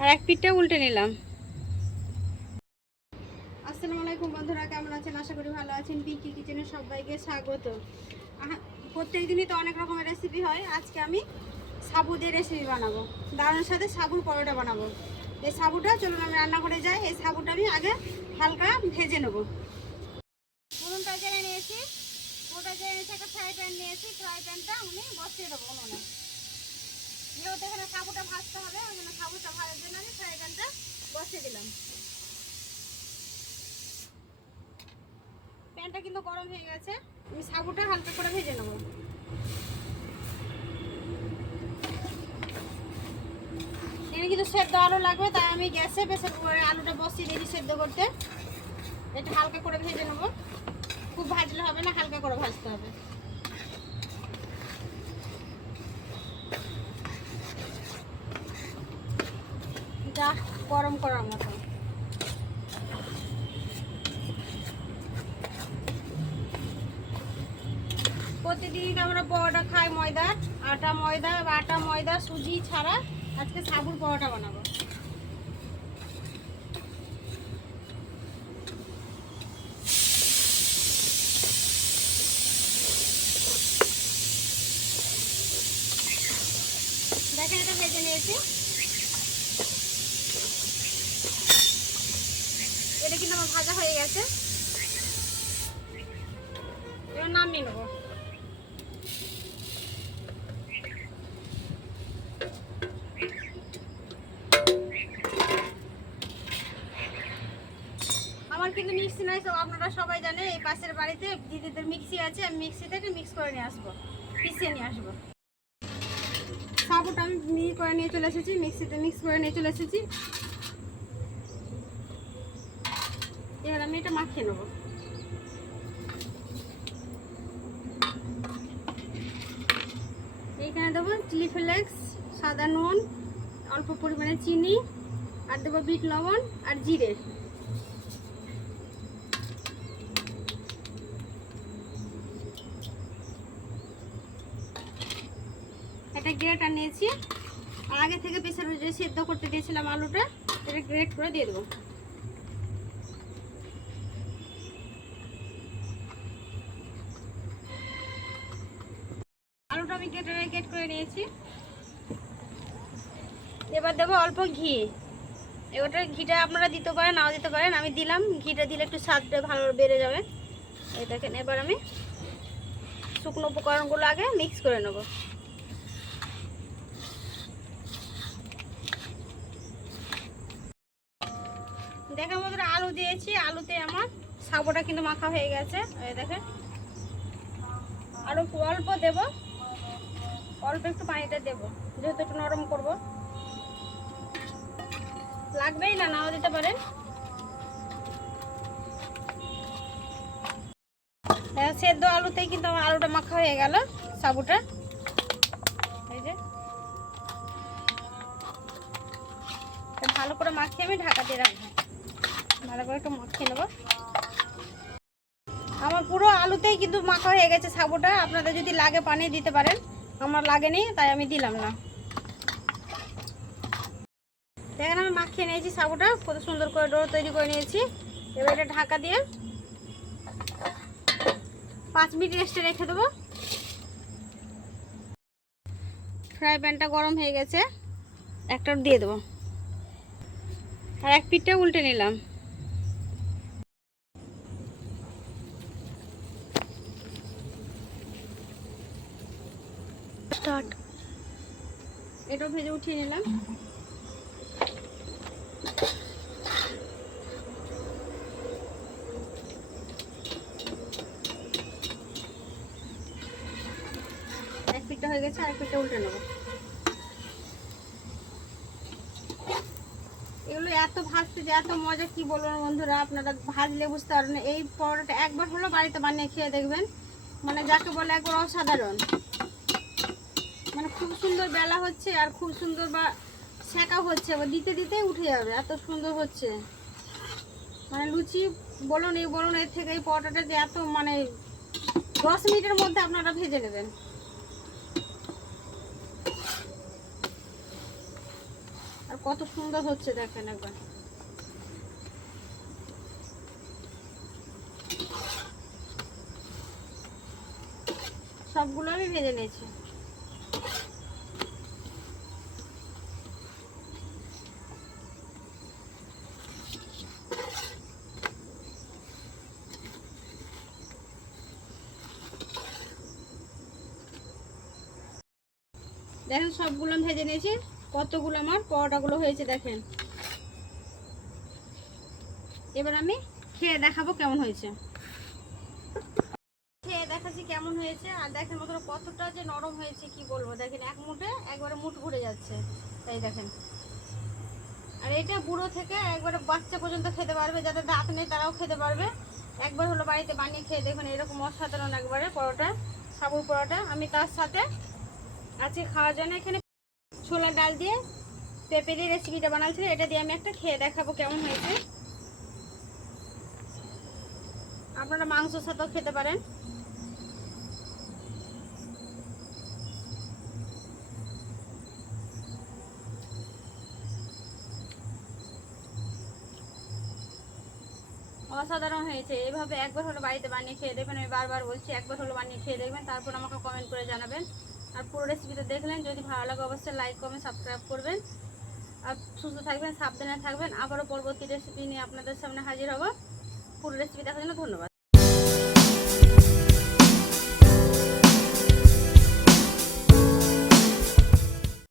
আর এক পিঠটা উল্টে নিলাম। আসসালামু আলাইকুম বন্ধুরা, কেমন আছেন? আশা করি ভালো আছেন। পিকি কিচেনে সবাইকে স্বাগত। প্রত্যেক দিনই তো অনেক রকমের রেসিপি হয়। আজকে আমি সাবু দিয়ে রেসিপি বানাবো। দারুণের সাথে সাবুর পরোটা বানাবো। এই সাবুটা চলুন আমি রান্নাঘরে যাই। এই সাবুটা আমি আগে হালকা ভেজে নেবো। উনুনটা জেনে নিয়েছি, ওটা জেনে নিয়েছি। একটা ফ্রাই প্যান নিয়েছি, ফ্রাই প্যানটা আমি বসিয়ে দেবো উনুনে। যেহেতু এখানে সাবুটা ভাজতে হবে, ওই জন্য সাবুটা ভাজার জন্য আমি ফ্রাই প্যানটা বসিয়ে দিলাম। প্যানটা কিন্তু গরম হয়ে গেছে, আমি সাবুটা হালকা করে ভেজে নেব। এখানে কিন্তু সেদ্ধ আলু লাগবে, তাই আমি গ্যাসে প্রেসার কুকারে আলুটা বসিয়ে দিয়েছি সেদ্ধ করতে। এটা হালকা করে ভেজে নেব, খুব ভাজলে হবে না, হালকা করে ভাজতে হবে। জাস্ট গরম করার মতো। প্রতিদিন আমরা পরোটা খাই ময়দার, আটা ময়দা সুজি ছাড়া। আজকে সাবুর পরোটা বানাবো। দেখেন, এটা ভেজে নিয়েছি। এটা কিন্তু আমার ভাজা হয়ে গেছে, এবার নামিয়ে নেবো। আমার কিন্তু মিক্সি নাই, তো আপনারা সবাই জানে এই পাশের বাড়িতে দিদিদের মিক্সি আছে। আমি মিক্সি থেকে মিক্স করে নিয়ে আসবো, পিছিয়ে নিয়ে আসবো। সাবুটা আমি করে নিয়ে চলে এসেছি, মিক্সিতে মিক্স করে নিয়ে চলে এসেছি। এবার আমি এটা মাখিয়ে নেবো। এইখানে দেবো চিলি ফ্লেক্স, সাদা নুন, অল্প পরিমাণে চিনি, আর দেবো বিট লবণ আর জিরে। এটা গ্রেটার নিয়েছি, আর আগে থেকে প্রেসারে যে সেদ্ধ করতে দিয়েছিলাম আলুটা, এটা গ্রেট করে দিয়ে দেবো। আলুটা আমি গ্রেট করে নিয়েছি। এবার দেবো অল্প ঘি। এবারটা ঘিটা আপনারা দিতে পারেন, নাও দিতে পারেন। আমি দিলাম, ঘিটা দিলে একটু স্বাদটা ভালো বেড়ে যাবে। এই দেখেন, এবার আমি শুকনো উপকরণগুলো আগে মিক্স করে নেব। দেখেন বন্ধুরা, আলু দিয়েছি, আলুতে আমার সাবুটা কিন্তু মাখা হয়ে গেছে। এই দেখেন, আরও অল্প দেব, অল্প একটু পানিটা দেবো, যেহেতু একটু নরম করব। লাগবেই না, নাও দিতে পারেন। সেদ্ধ আলুতেই কিন্তু আমার আলুটা মাখা হয়ে গেল সাবুটা। এই যে ভালো করে মাখিয়ে আমি ঢাকা দিয়ে রাখবো। ভালো করে একটু মাখিয়ে নেবো। আমার পুরো আলুতেই কিন্তু মাখা হয়ে গেছে সাবুটা। আপনাদের যদি লাগে পানি দিতে পারেন, আমার লাগেনি তাই আমি দিলাম না। দেখেন, আমি মাখিয়ে নিয়েছি সাবুটা, কত সুন্দর করে ডো তৈরি করে নিয়েছি। এবার এটা ঢাকা দিয়ে 5 মিনিট রেস্টে রেখে দেবো। ফ্রাই প্যানটা গরম হয়ে গেছে, একটা দিয়ে দেবো। আর এক পিঠটা উল্টে নিলাম। স্টার্ট। এটাও ভেজে উঠিয়ে নিলাম। এক পিঠটা হয়ে গেছে, আরেক পিঠটা উল্টে নেবো। এগুলো এত ভাজতে যে এত মজা, কি বলবো বন্ধুরা, আপনারা ভাজলে বুঝতে পারবেন। এই পরোটা একবার হলো বাড়িতে বানিয়ে খেয়ে দেখবেন, মানে যাকে বলে একবার অসাধারণ। মানে খুব সুন্দর বেলা হচ্ছে, আর খুব সুন্দর বা সেঁকা হচ্ছে, বা দিতে দিতে উঠে যাবে, এত সুন্দর হচ্ছে। মানে লুচি বলুন, এই বলুন, এর থেকে এই পরোটাটা যে এত, মানে 10 মিনিটের মধ্যে আপনারা ভেজে নেবেন। আর কত সুন্দর হচ্ছে দেখেন একবার। সবগুলো আমি ভেজে নিয়েছি। দেখেন সবগুলো আমি ভেজে নিয়েছি। কতগুলো আমার পরোটাগুলো হয়েছে দেখেন। এবার আমি খেয়ে দেখাবো কেমন হয়েছে। খেয়ে দেখাচ্ছি কেমন হয়েছে। আর দেখেন মতো কতটা যে নরম হয়েছে কি বলবো। দেখেন এক মুঠে একবারে মুঠ ভরে যাচ্ছে, তাই দেখেন। আর এটা বুড়ো থেকে একবারে বাচ্চা পর্যন্ত খেতে পারবে, যাদের দাঁত নেই তারাও খেতে পারবে। একবার হলো বাড়িতে বানিয়ে খেয়ে দেখবেন এরকম অসাধারণ একবারে পরোটা, সাবুর পরোটা। আমি তার সাথে আজকে খাওয়ার জন্য এখানে ছোলার ডাল দিয়ে পেঁপে দিয়ে রেসিপিটা বানাচ্ছি। এটা দিয়ে আমি একটা খেয়ে দেখাবো কেমন হয়েছে। আপনারা মাংসের সাথেও খেতে পারেন। অসাধারণ হয়েছে। এইভাবে একবার হলো বাড়িতে বানিয়ে খেয়ে দেখবেন। আমি বারবার বলছি একবার হলো বানিয়ে খেয়ে দেখবেন, তারপর আমাকে কমেন্ট করে জানাবেন। আর পুরো রেসিপিটা দেখলেন, যদি ভালো লাগে অবশ্যই লাইক কমেন্ট সাবস্ক্রাইব করবেন। আর সুস্থ থাকবেন, সাবধানে থাকবেন। আবারও পরবর্তী রেসিপি নিয়ে আপনাদের সামনে হাজির হব। পুরো রেসিপি দেখার জন্য ধন্যবাদ।